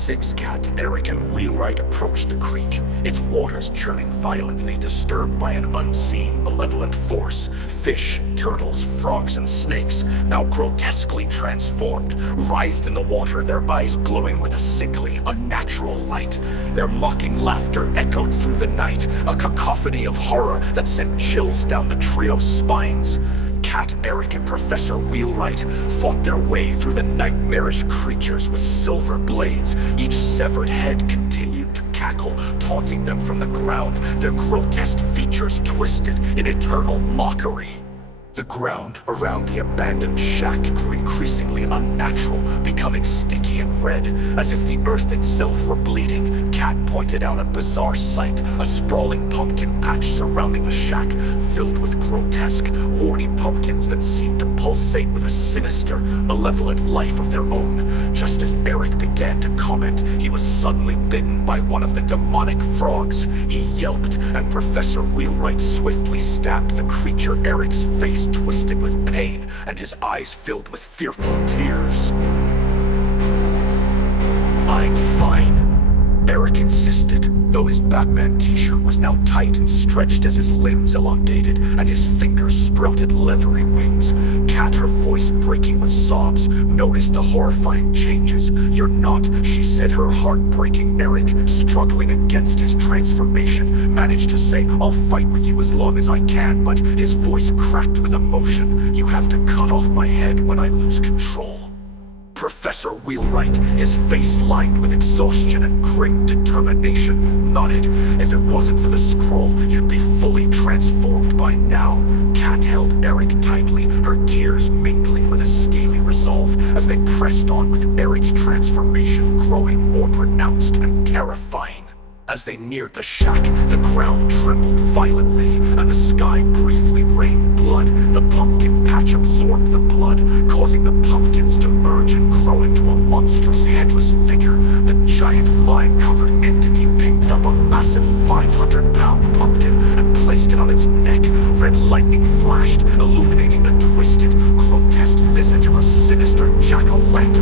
6, Cat, Eric, and Wheelwright approached the creek, its waters churning violently, disturbed by an unseen, malevolent force. Fish, turtles, frogs, and snakes, now grotesquely transformed, writhed in the water, their eyes glowing with a sickly, unnatural light. Their mocking laughter echoed through the night, a cacophony of horror that sent chills down the trio's spines. Cat, Eric, and Professor Wheelwright fought their way through the nightmarish creatures with silver blades. Each severed head continued to cackle, taunting them from the ground, their grotesque features twisted in eternal mockery. The ground around the abandoned shack grew increasingly unnatural, becoming sticky and red, as if the earth itself were bleeding. Cat pointed out a bizarre sight, a sprawling pumpkin patch surrounding the shack, filled with grotesque, warty pumpkins that seemed to pulsate with a sinister, malevolent life of their own. Just as Eric began to comment, he was suddenly bitten by one of the demonic frogs. He yelped, and Professor Wheelwright swiftly stabbed the creature. Eric's face twisted with pain, and his eyes filled with fearful tears. "I'm fine," Eric insisted, though his Batman t-shirt was now tight and stretched as his limbs elongated, and his fingers sprouted leathery wings. Cat, her voice breaking with sobs, noticed the horrifying changes. "You're not," she said, her heart breaking. Eric, struggling against his transformation, managed to say, "I'll fight with you as long as I can," but his voice cracked with emotion. "You have to cut off my head when I lose control." Professor Wheelwright, his face lined with exhaustion and grim determination, nodded. "If it wasn't for the scroll, you'd be fully transformed by now." Cat held Eric tightly, her tears mingling with a steely resolve as they pressed on, with Eric's transformation growing more pronounced and terrifying. As they neared the shack, the ground trembled violently, and the sky briefly rained blood. The pumpkin patch absorbed the blood, causing the pumpkins to merge and grow into a monstrous headless figure. The giant vine-covered entity picked up a massive 500-pound pumpkin and placed it on its neck. Red lightning flashed, illuminating the twisted, grotesque visage of a sinister jack-o'-lantern.